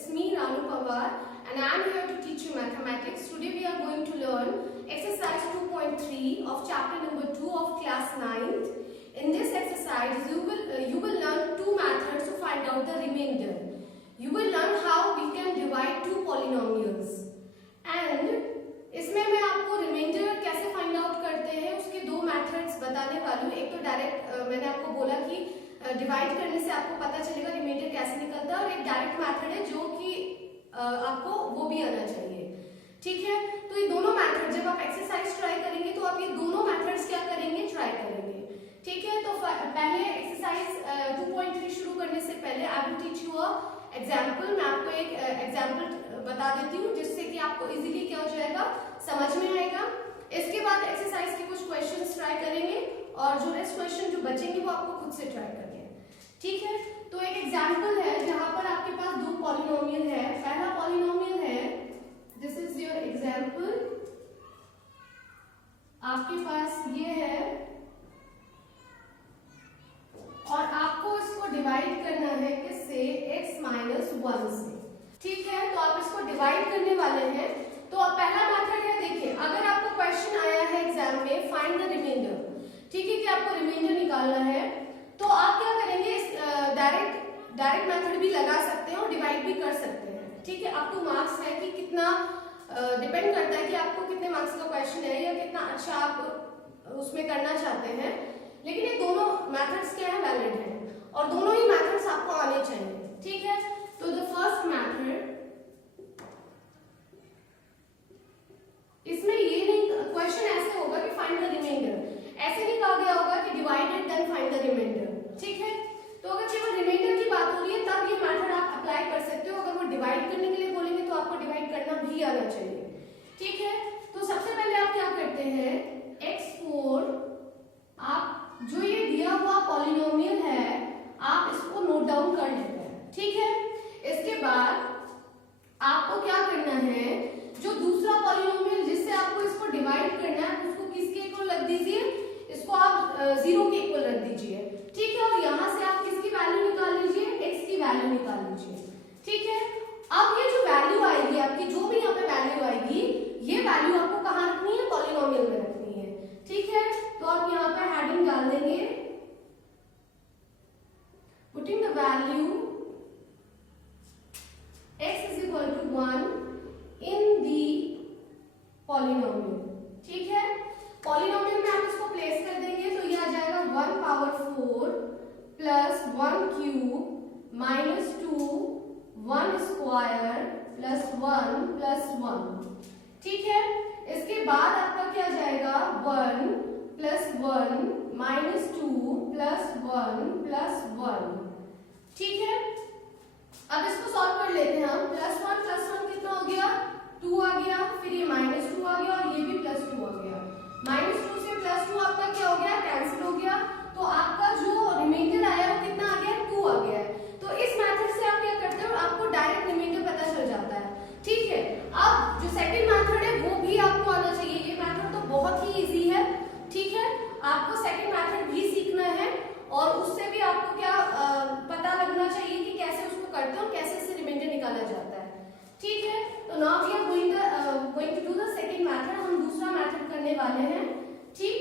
It's me Ranu Pawar and I am here to teach you mathematics. Today we are going to learn exercise 2.3 of chapter number 2 of class 9th. In this exercise you will learn two methods to find out the remainder. You will learn how we can divide two polynomials and इसमें मैं आपको reminder कैसे find out करते हैं उसके दो methods बताने वाली हूँ। एक तो डायरेक्ट मैंने आपको बोला कि डिवाइड करने से आपको पता चलेगा रिमाइंडर कैसे निकलता है, और एक डायरेक्ट मेथड है जो कि आपको वो भी आना चाहिए। ठीक है, तो ये दोनों मेथड जब आप एक्सरसाइज ट्राई करेंगे तो आप ये दोनों मेथड्स क्या करेंगे, ट्राई करेंगे। ठीक है, तो पहले एक्सरसाइज 2.3 शुरू करने से पहले I will teach you a example. मैं आपको एक एग्जाम्पल बता देती हूँ जिससे कि आपको इजीली क्या हो जाएगा, समझ में आएगा। इसके बाद एक्सरसाइज के कुछ क्वेश्चंस ट्राई करेंगे और जो नेक्स्ट क्वेश्चन जो बचेंगे वो आपको खुद से ट्राई करने हैं। ठीक है, तो एक एग्जाम्पल है जहां पर आपके पास दो पॉलिनोमियल है। पहला पॉलिनोमियल है, दिस इज योर एग्जाम्पल, आपके पास ये है और आपको इसको डिवाइड करना है किससे, x माइनस 1 से। ठीक है, तो आप इसको डिवाइड करने वाले हैं। तो अब पहला मेथड है, देखिए अगर आपको क्वेश्चन आया है एग्जाम में फाइंड द रिमाइंडर, ठीक है कि आपको रिमाइंडर निकालना है, तो आप क्या करेंगे, डायरेक्ट मेथड भी लगा सकते हैं और डिवाइड भी कर सकते हैं। ठीक है, अप टू मार्क्स है कि कितना डिपेंड करता है कि आपको कितने मार्क्स का क्वेश्चन है या कितना अच्छा आप उसमें करना चाहते हैं। लेकिन ये दोनों मेथड्स क्या है, वैलिड है और दोनों ही मेथड्स आपको आने चाहिए। ठीक है, तो द फर्स्ट मेथड, इसमें ये नहीं क्वेश्चन ऐसे होगा कि फाइंड द रिमाइंडर, ऐसे नहीं कहा गया होगा कि divided then find the remainder. ठीक है, तो अगर केवल रिमाइंडर की बात हो रही है तब ये मेथड आप अप्लाई कर सकते हो। अगर वो डिवाइड करने के लिए बोलेंगे तो आपको डिवाइड करना भी आना चाहिए। ठीक है, तो सबसे पहले आप क्या करते हैं, x4, आप जो ये दिया हुआ पॉलिनोमियल है आप इसको नोट डाउन कर लेते हैं। ठीक है, इसके बाद आपको क्या करना है, जो दूसरा पॉलिनोमियल जिससे आपको इसको डिवाइड करना है उसको किसके इक्वल रख दीजिए, इसको आप 0 के इक्वल रख दीजिए। ठीक है, और यहां से आप किसकी वैल्यू निकाल लीजिए, x की वैल्यू निकाल लीजिए। ठीक है, अब ये जो वैल्यू आएगी आपकी, जो भी यहाँ पे वैल्यू आएगी, ये वैल्यू आपको कहाँ रखनी है, पॉलिनोमियल में रखनी है। ठीक है, तो आप यहाँ पे हेडिंग डाल देंगे, putting the value x is equal to 1 in the polynomial। ठीक है, पॉलिनोमियल में आप इसको प्लेस कर देंगे तो ये आ जाएगा 1 power 4 plus 1 cube minus 2 1 square plus 1 plus 1। ठीक है, इसके बाद आपका क्या जाएगा, 1 प्लस 1 माइनस 2 प्लस 1 प्लस 1। ठीक है, अब इसको सॉल्व कर लेते हैं हम। प्लस 1 कितना हो गया, 2 आ गया, फिर ये माइनस 2 आ गया और ये भी प्लस 2 आ गया। माइनस 2 से प्लस 2 आपका क्या हो गया, कैंसिल हो गया, तो आपका जो रिमाइंडर आया वो कितना आ गया, 2 आ गया। तो इस मेथड से आप क्या करते हो, आपको डायरेक्ट रिमाइंडर पता चल जाता है। ठीक है, अब जो सेकंड मेथड है वो भी आपको आना चाहिए। ये मेथड तो बहुत ही इजी है। ठीक है, आपको सेकंड मेथड भी सीखना है और उससे भी आपको क्या पता लगना चाहिए कि कैसे उसको करते हैं और कैसे इससे रिमाइंडर निकाला जाता है। ठीक है, तो now we are going to do the second method, हम दूसरा मेथड करने वाले हैं। ठीक,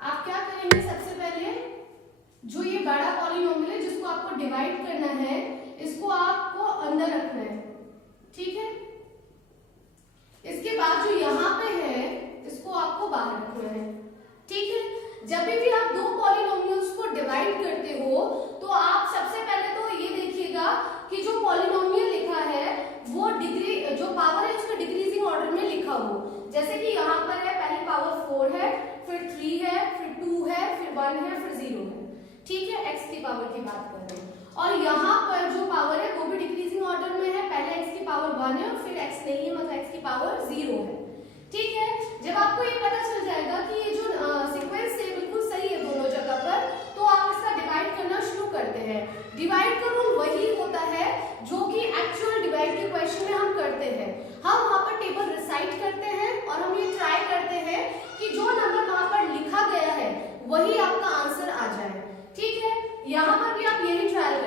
आप क्या करेंगे, सबसे पहले जो ये बड़ा पॉलिनोमियल है जिसको आपको डिवाइड करना है, इसको आपको अंदर रखना है। ठीक है, इसके बाद जो यहाँ पे है इसको आपको बाहर रखना है। ठीक है, जब भी आप दो पॉलिनोमियल्स को डिवाइड करते हो तो आप सबसे पहले तो ये देखिएगा कि जो पॉलिनोमियल लिखा है वो डिग्री, जो पावर है उसका डिक्रीजिंग ऑर्डर में लिखा हो। जैसे कि यहाँ पर है, पहले पावर 4 है, फिर 3 है, फिर 2 है, फिर 1 है, फिर 0 है। ठीक है, x की पावर की बात कर रहे हैं, और यहाँ पर जो पावर है वो भी डिक्रीजिंग ऑर्डर में है, पहले x की पावर 1 है और फिर x नहीं है, मतलब x की पावर 0 है। ठीक है, जब आपको ये पता चल जाएगा कि ये जो सीक्वेंस है बिल्कुल सही है दोनों जगह पर, तो आप इसका डिवाइड करना शुरू करते हैं। डिवाइड का रूल वही होता है जो कि एक्चुअल डिवाइड के क्वेश्चन में हम करते हैं। हम वहां पर टेबल रिसाइट करते हैं और हम ये ट्राई करते हैं कि जो नंबर वहां पर लिखा गया है वही आपका आंसर आ जाए। ठीक है, यहाँ पर भी आप यही ट्रायल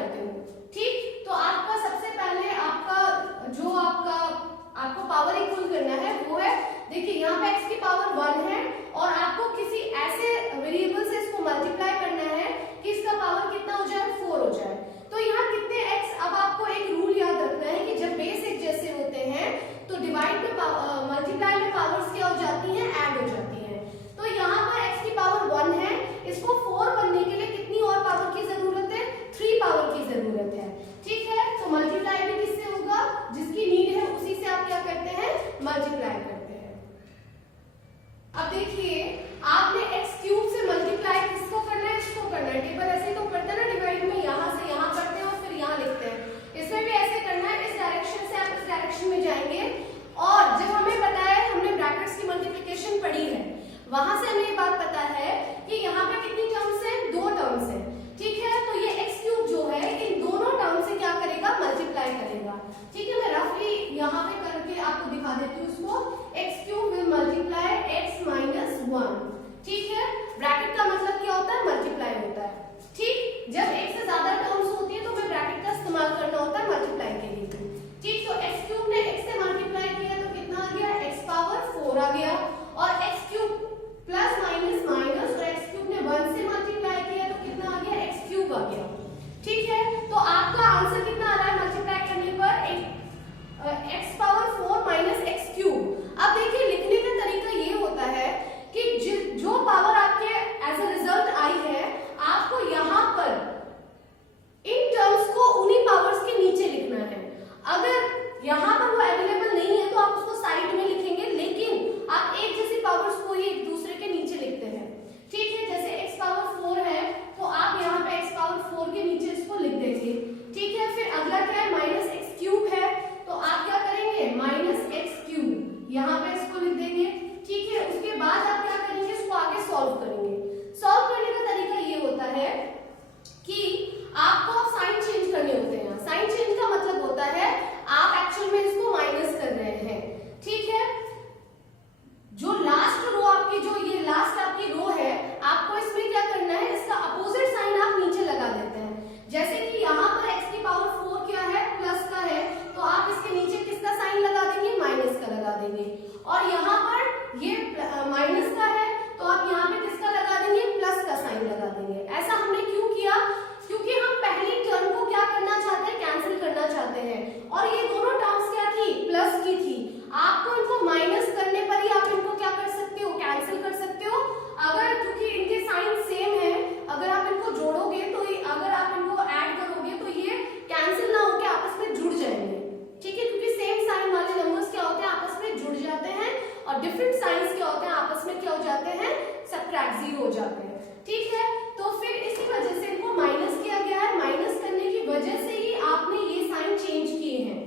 हो जाते हैं, ठीक है। तो फिर इसी वजह से इनको माइनस किया गया है, माइनस करने की वजह से ही आपने ये साइन चेंज किए हैं,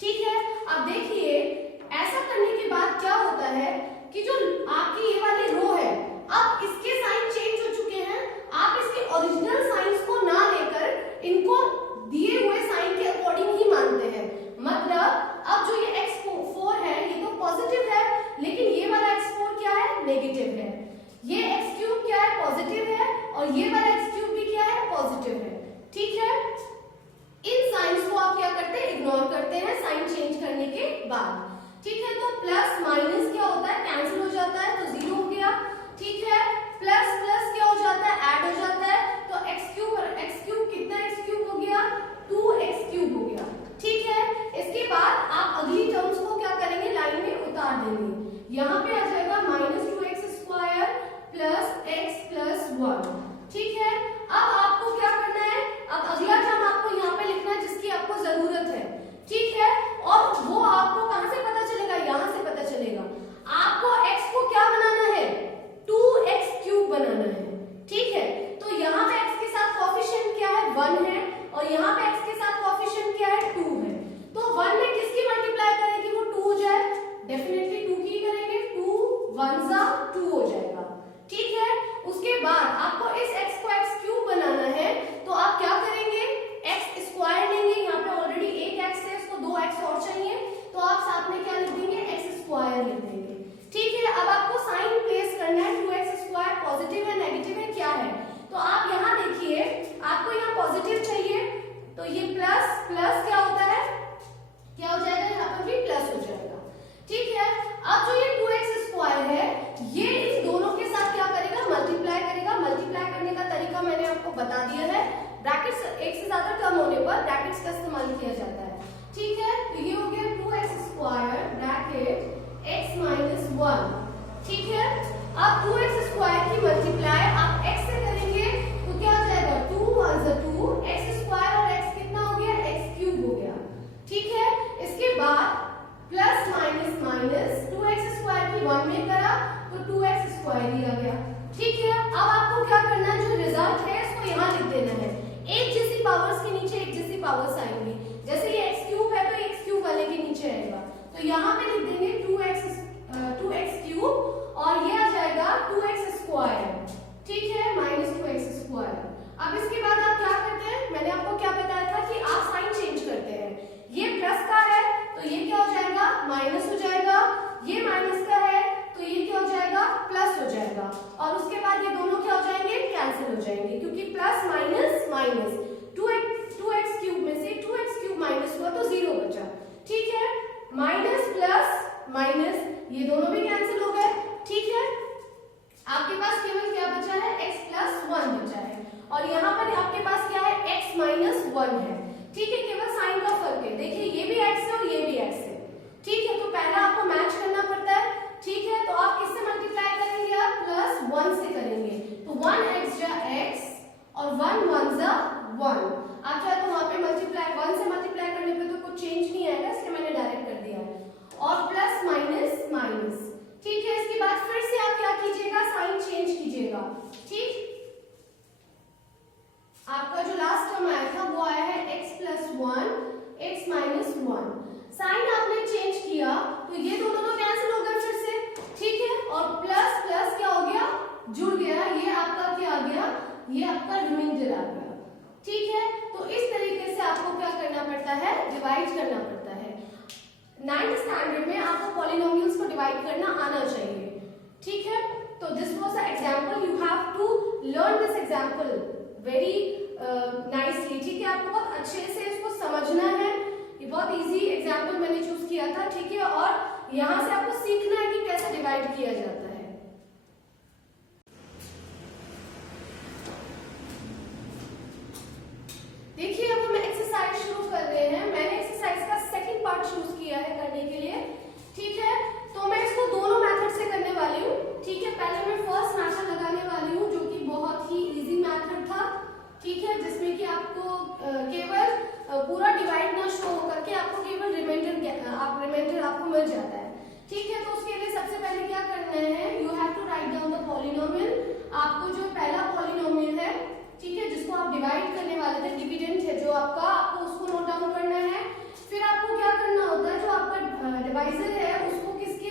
ठीक है। अब देखिए ऐसा करने के बाद क्या होता है कि जो आपकी ये वाली रो है, अब इसके साइन चेंज हो चुके हैं, आप इसके ओरिजिनल साइंस को ना लेकर इनको दिए हुए साइन के अकॉर्डिंग ही मानते हैं। मतलब अब जो ये x4 है ये तो पॉजिटिव है, लेकिन ये वाला x4 क्या है, नेगेटिव है। ये x³ क्या है, पॉजिटिव है, और ये वाला x³ भी क्या है, पॉजिटिव है, ठीक है। इन साइंस को आप क्या करते हैं, इग्नोर करते हैं साइन चेंज करने के बाद, ठीक है। तो प्लस माइनस क्या होता है, कैंसिल हो जाता है, तो 0 हो गया, ठीक है। प्लस प्लस क्या हो जाता है, ऐड हो जाता है, तो x³ कितना x³ हो गया, 2x³ हो गया, ठीक है। इसके बाद आप अगली टर्म्स को क्या करेंगे, लाइन में उतार देंगे। यहाँ पे आ जाएगा -2x² प्लस x प्लस 1, ठीक है। अब आपको क्या करना है, अब अगला टर्म आपको यहाँ पे लिखना है जिसकी आपको जरूरत है, ठीक है। और वो आपको कहां से पता चलेगा, यहाँ से पता चलेगा। आपको x को क्या बनाना है, 2x³ बनाना है, ठीक है। तो यहाँ पे x के साथ कोएफिशिएंट क्या है, 1 है, और यहाँ पे x के साथ कोएफिशिएंट क्या है, 2 है। तो 1 में किसकी मल्टीप्लाई करें कि वो 2 हो जाए, डेफिनेटली 2 की करेंगे, 2 1 सा 2 हो जाएगा, ठीक है। उसके बाद आपको इस x को x³ बनाना है, तो आप क्या करेंगे, x² लेंगे, यहाँ पे ऑलरेडी एक x है, इसको 2 x और चाहिए, तो आप साथ में क्या लिख देंगे, x² लिख देंगे, ठीक है। अब आपको साइन प्लेस करना है, 2x² पॉजिटिव है नेगेटिव है क्या है, तो आप यहाँ देखिए आपको यहाँ पॉजिटिव चाहिए, तो ये प्लस प्लस क्या होता है, क्या हो जाएगा, यहाँ पर भी प्लस हो जाएगा, ठीक है। अब जो ये 2x² है ये इन दोनों के साथ क्या करेगा, मल्टीप्लाई करेगा। मल्टीप्लाई करने का तरीका मैंने आपको बता दिया है, ब्रैकेट्स एक से ज्यादा टर्म होने पर ब्रैकेट्स का इस्तेमाल किया जाता है, ठीक है। तो ये हो गया 2x² ब्रैकेट x - 1, ठीक है। अब 2x² की मल्टीप्लाई आप x से करेंगे तो क्या हो जाएगा, 2 1 2, x² और x कितना हो गया, x³ हो गया, ठीक है। इसके बाद प्लस माइनस माइनस 2x² की 1 में करा तो 2x² ही आ गया, ठीक है। अब आपको क्या करना है, जो रिजल्ट है इसको यहाँ लिख देना है, एक जैसी पावर्स के नीचे एक जैसी पावर्स आएंगी, जैसे ये x³ है तो x³ वाले के नीचे आएगा, तो यहाँ पे लिख देंगे 2x³ और ये आ जाएगा 2x², ठीक है, -2x²। अब इसके बाद आप क्या करते हैं, मैंने आपको क्या बताया था कि आप साइन चेंज करते हैं, ये प्लस का है तो ये क्या हो जाएगा, माइनस हो जाएगा, ये माइनस का है तो ये क्या हो जाएगा, प्लस हो जाएगा, और उसके बाद ये दोनों क्या हो जाएंगे, कैंसिल हो जाएंगे, क्योंकि प्लस माइनस माइनस 2x³ में से 2x³ माइनस हुआ तो 0 बचा, ठीक है। माइनस प्लस माइनस ये दोनों भी कैंसिल हो गए, ठीक है। आपके पास केवल क्या बचा है, x + 1 बचा है, और यहाँ पर आपके पास क्या है, x - 1 है, ठीक है। केवल साइन का फर्क है, देखिए ये भी x है और ये भी x है, ठीक है। तो पहला आपको मैच करना पड़ता है, ठीक है। तो आप किससे मल्टीप्लाई करेंगे, आप +1 से करेंगे, तो 1x जा x और 1 1 जा 1। आप चाहे तो वहां पे मल्टीप्लाई 1 से मल्टीप्लाई करने पे तो कुछ चेंज नहीं आएगा, इसलिए मैंने डायरेक्ट कर दिया है, और प्लस माइनस माइनस, ठीक है। इसके बाद फिर से आप क्या कीजिएगा, साइन चेंज कीजिएगा, ठीक। आपका जो लास्ट टर्म आया था वो आया है x + 1 x - 1, साइन आपने चेंज किया तो ये दोनों तो कैंसिल हो गए फिर से, ठीक है। और प्लस प्लस क्या हो गया, जुड़ गया, ये आपका क्या आ गया, ये आपका रिमाइंडर आ गया, ठीक है। तो इस तरीके से आपको क्या करना पड़ता है, डिवाइड करना पड़ता है। 9th स्टैंडर्ड में आपको पॉलिनोमियल्स को डिवाइड करना आना चाहिए, ठीक है। तो this was the example, you have to learn this example very nicely, ठीक है। आपको बहुत अच्छे से इसको समझना है, ये बहुत इजी एग्जांपल मैंने चूज किया था, ठीक है। और यहाँ से आपको सीखना है कि कैसे डिवाइड किया जाता है। देखिए अब हम एक्सरसाइज शुरू कर रहे हैं, मैंने एक्सरसाइज का सेकंड पार्ट चूज किया है करने के लिए, ठीक है। तो मैं इसको दोनों मेथड से करने वाली हूँ, ठीक है। पहले मैं फर्स्ट मेथड लगाने वाली हूँ जो कि बहुत ही इजी मेथड था, ठीक है, जिसमें कि आपको केवल पूरा डिवाइड ना शो होकर के आपको केवल रिमाइंडर आपको मिल जाता है, ठीक है। तो उसके लिए सबसे पहले क्या करना है, you have to write down the polynomial आपको जो पहला पॉलिनोमियल है, ठीक है, जिसको आप डिवाइड करने वाले थे, डिविडेंड है जो आपका, आपको उसको नोट डाउन करना है। फिर आपको क्या करना होता है, जो आपका डिवाइजर है उसको किसके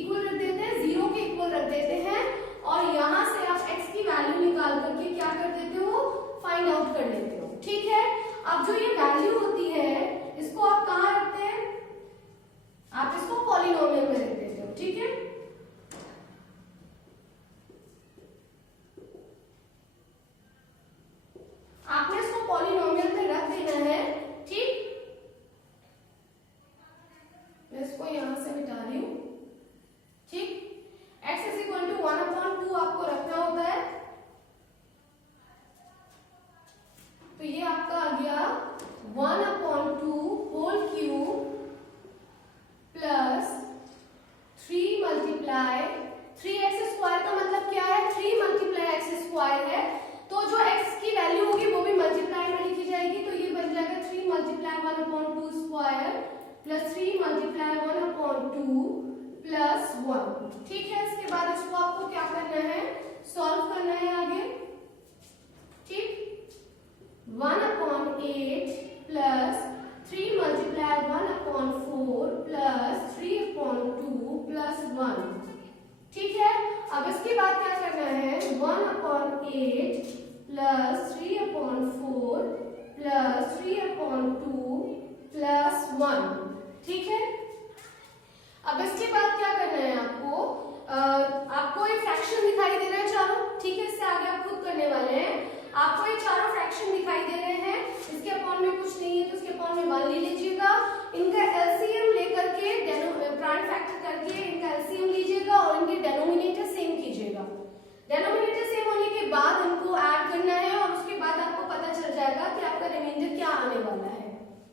इक्वल रख देते हैं, 0 के इक्वल रख देते हैं, और यहाँ से आप x की वैल्यू निकाल करके क्या कर देते हो, फाइंड आउट कर लेते हो। ठीक है, अब जो ये वैल्यू होती है इसको आप कहाँ रखते हैं, आप इसको पॉलिनोमियल में रख देते हो। ठीक है, आपने इसको पॉलिनोमियल में रख देना है। ठीक, मैं इसको यहां से मिटा रही हूं। ठीक, x इज इक्वल टू 1/2 आपको रखना होता है, तो ये आपका आ गया 1/2 whole cube plus 3 multiply 3x square का मतलब क्या है, 3 मल्टीप्लाई x स्क्वायर है, तो जो x की वैल्यू होगी वो भी मल्टीप्लाई में लिखी जाएगी, तो ये बन जाएगा 3 multiply 1/2 square plus 3 multiply 1/2 plus 1। ठीक है, इसके बाद इसको आपको क्या करना है, सॉल्व करना है आगे। ठीक, 1/8 प्लस 3 मल्टीप्लाई 1/4 प्लस 3/2 प्लस 1। ठीक है, अब इसके बाद क्या करना है, 1/8 प्लस 3/4 प्लस 3/2 प्लस 1। ठीक है, अब इसके बाद क्या करना है आपको, आपको एक फ्रैक्शन दिखाई दे रहा है चारों। ठीक है, इससे आगे आप खुद करने वाले हैं। आपको ये चारों फ्रैक्शन दिखाई दे रहे हैं, इसके अपॉन में कुछ नहीं है तो इसके अपॉन में 1 ले लीजिएगा, इनका एलसीएम लेकर के प्राइम फैक्टर करके इनका एलसीएम लीजिएगा और इनके डेनोमिनेटर सेम कीजिएगा। डेनोमिनेटर सेम होने के बाद इनको ऐड करना है और उसके बाद आपको पता चल जाएगा कि आपका रिमाइंडर क्या आने वाला है।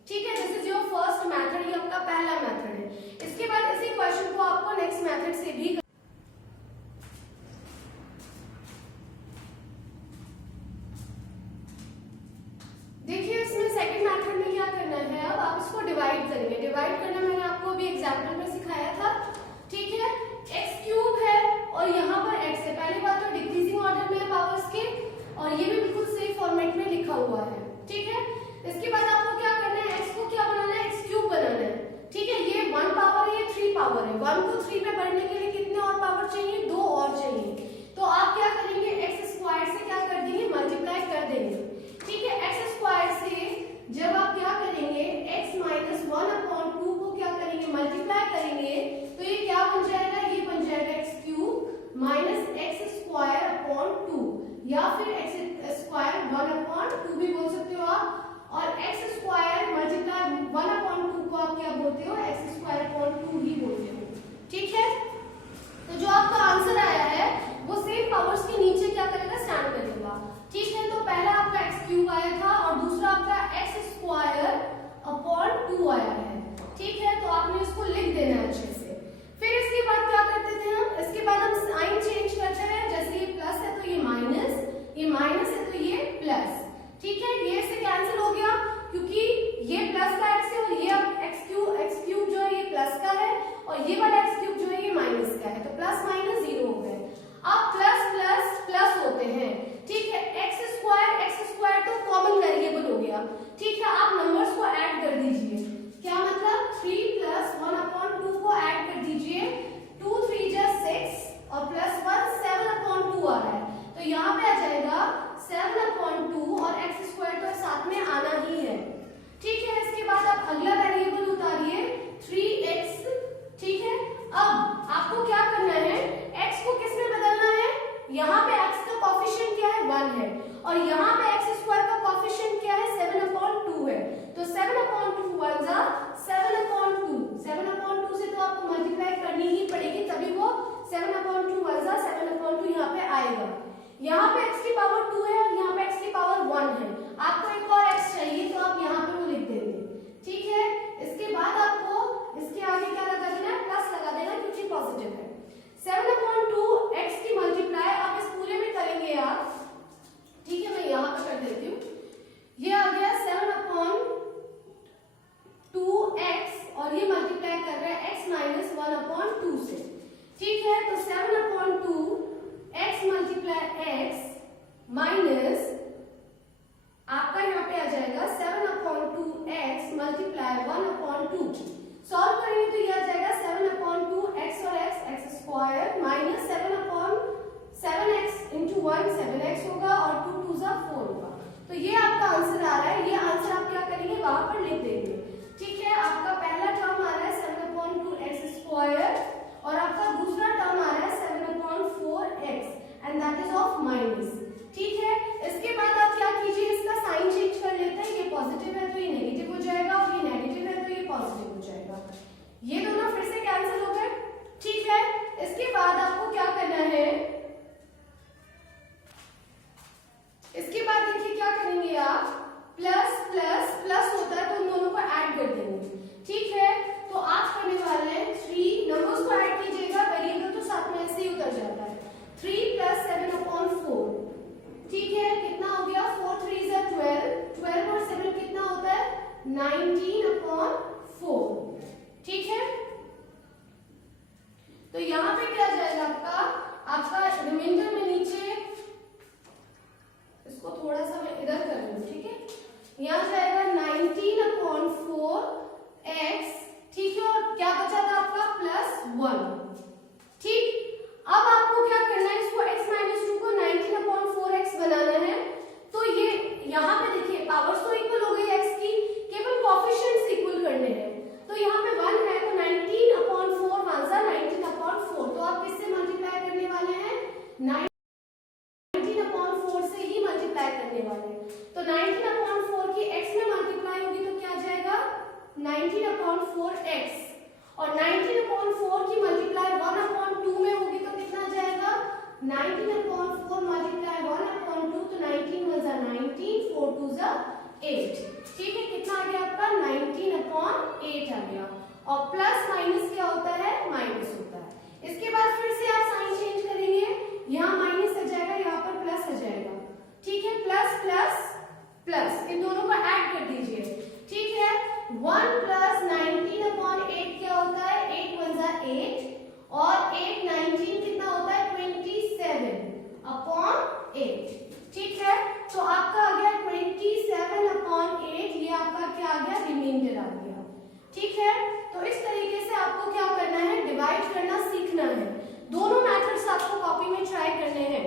ठीक है, this is your first method, ये आपका पहला मेथड है। इसके बाद इसी क्वेश्चन को आपको नेक्स्ट मेथड से भी देखिए, इसमें सेकंड मेथड में क्या करना है, अब आप इसको डिवाइड करेंगे। डिवाइड करना मैंने आपको अभी एग्जांपल में सिखाया था। ठीक है, x क्यूब है और यहाँ पर x है। पहली बात तो डिक्रीजिंग ऑर्डर में है पावर्स के, और ये भी बिल्कुल सेम फॉर्मेट में लिखा हुआ है। ठीक है, इसके बाद आपको क्या करना है, x को क्या बनाना है, x क्यूब बनाना है। ठीक है, ये 1 पावर है, ये 3 पावर है। 1 को 3 में बढ़ने के लिए कितने और पावर चाहिए, 2 और चाहिए, तो आप क्या करेंगे, x स्क्वायर से क्या कर देंगे, मल्टीप्लाई कर देंगे। ठीक है, x स्क्वायर से जब आप क्या करेंगे, x माइनस 1/2 को क्या करेंगे, मल्टीप्लाई करेंगे, तो ये क्या बन जाएगा, ये बन जाएगा x cube minus x square upon 2, या फिर x स्क्वायर 1/2 भी बोल सकते हो आप, और x स्क्वायर मल्टीप्लाई 1/2 को आप क्या बोलते हो, x स्क्वायर अपॉन 2 ही बोलते हो। ठीक है, तो जो आपका आंसर आया है वो सेम पावर्स के नीचे क्या करेगा, स्टैंड करेगा। ठीक है, तो पहला आपका x क्यूब आया था और दूसरा आपका x स्क्वायर अपॉन 2 आया है। ठीक है, तो आपने इसको लिख देना है अच्छे से। फिर इसके बाद क्या करते थे हम, इसके बाद हम साइन चेंज करते हैं, जैसे ये प्लस है तो ये माइनस है तो ये प्लस। ठीक है, ये से कैंसिल हो गया क्योंकि ये प्लस का x है और ये x क्यूब जो है ये प्लस का है और ये वाला x क्यूब जो है ये माइनस का है, तो प्लस माइनस 0 हो गए। अब प्लस प्लस प्लस होते हैं। ठीक है, x स्क्वायर तो कॉमन वेरिएबल हो गया। ठीक है, आप नंबर्स को ऐड कर दीजिए। क्या मतलब, 3 प्लस 1/2 को ऐड कर दीजिए, 2 3 जा 6 और प्लस 1 7/2 आ रहा है, तो यहाँ पे आ जाएगा 7/2 और x स्क्वायर तो साथ में आना ही है। ठीक है, इसके बाद आप अगला वेरिएबल उतारिए 3x। ठीक है, अब आपको क्या करना है, x को किस में बदलना है, यहाँ पे x का कोएफिशिएंट क्या है, 1 है, और यहाँ पे x स्क्वायर का कोएफिशिएंट क्या है, 7/2 है, तो 7/2 1 जा 7/2, 7/2 से तो आपको मल्टीप्लाई करनी ही पड़ेगी, तभी वो 7/2 1 जा 7/2 यहाँ पे आएगा। यहाँ पे x की पावर 2 है और यहाँ पे x की पावर 1 है, आपको एक और x चाहिए तो आप यहाँ पे वो लिख देंगे। ठीक है, इसके बाद आपको इसके आगे क्या लगा देना है, प्लस लगा देना क्योंकि पॉजिटिव है। 7/2 x की मल्टीप्लाई आप इस पूरे में करेंगे आप। ठीक है, मैं यहाँ पे कर देती हूँ, ये आ गया 7/2x और ये मल्टीप्लाई कर रहा है x माइनस 1/2 से। ठीक है, तो 7/2 x मल्टीप्लाई मल्टीप्लाई 1/2। सॉल्व करेंगे तो ये आ जाएगा 7/2 x और x square minus 7/7x into 1 7x होगा और 2 2 जा 4 होगा। तो ये आपका आंसर आ रहा है। ये आंसर आप क्या करेंगे वहां पर लिख देंगे। ठीक है, आपका पहला टर्म आ रहा है 7/2 स्क्वायर और आपका दूसरा टर्म आ रहा है 7/4x and that is of minus. ठीक है, इसके बाद आप क्या कीजिए, इसका साइन चेंज कर लेते हैं। ये पॉजिटिव है तो ये नेगेटिव हो जाएगा और ये नेगेटिव है तो ये पॉजिटिव हो जाएगा। ये दोनों फिर से कैंसिल हो गए। ठीक है, इसके बाद आपको क्या करना है, इसके बाद देखिए क्या करेंगे आप, प्लस प्लस प्लस होता है तो उन दोनों को ऐड कर देंगे। ठीक है, तो आप करने वाले हैं 3 नंबर्स को ऐड कीजिएगा, वेरिएबल तो साथ में ऐसे ही उतर जाता है। 3 + 7/4। ठीक है, कितना हो गया, 4 3 = 12, 12 और 7 कितना होता है 19/4। ठीक है, तो यहाँ पे क्या जाएगा आपका रिमाइंडर में नीचे, इसको थोड़ा सा मैं इधर कर लूं। ठीक है, यहाँ जाएगा 19/4x। ठीक है, और क्या बचा था आपका +1। ठीक, अब आपको क्या करना है, इसको x - 2 को 19/4x बनाना है। तो ये यहाँ पे देखिए पावर्स तो इक्वल हो गई x की, केवल कोएफिशिएंट्स इक्वल करने हैं। तो यहाँ पे 1 है तो 19/4 1 सा 19/4। तो आप किससे मल्टीप्लाई करने वाले हैं, 19/4 से ही मल्टीप्लाई करने वाले हैं। तो 19/4 की x में मल्टीप्लाई होगी तो क्या आ जाएगा 19/4x और 19/4 की मल्टीप्लाई 1/2 में होगी तो कितना आ जाएगा 19/4 मल्टीप्लाई 1/2। तो 19 1 = 19, 4 2 = 8। ठीक है, कितना आ गया आपका 19/8 आ गया। और प्लस माइनस क्या होता है, माइनस होता है। इसके बाद फिर से आप साइन चेंज करेंगे, यहाँ माइनस आ जाएगा, यहाँ पर प्लस आ जाएगा। ठीक है, प्लस प्लस प्लस इन दोनों को ऐड कर दीजिए। ठीक है, 1 + 19/8 क्या होता है, 8 1 = 8 और 8 19 कितना होता है 27/8। ठीक है, तो आपका आ गया 27/8। ये आपका क्या आ गया, रिमाइंडर आ गया। ठीक है, तो इस तरीके से आपको क्या करना है, डिवाइड करना सीखना है। दोनों मेथड्स आपको कॉपी में ट्राई करने हैं।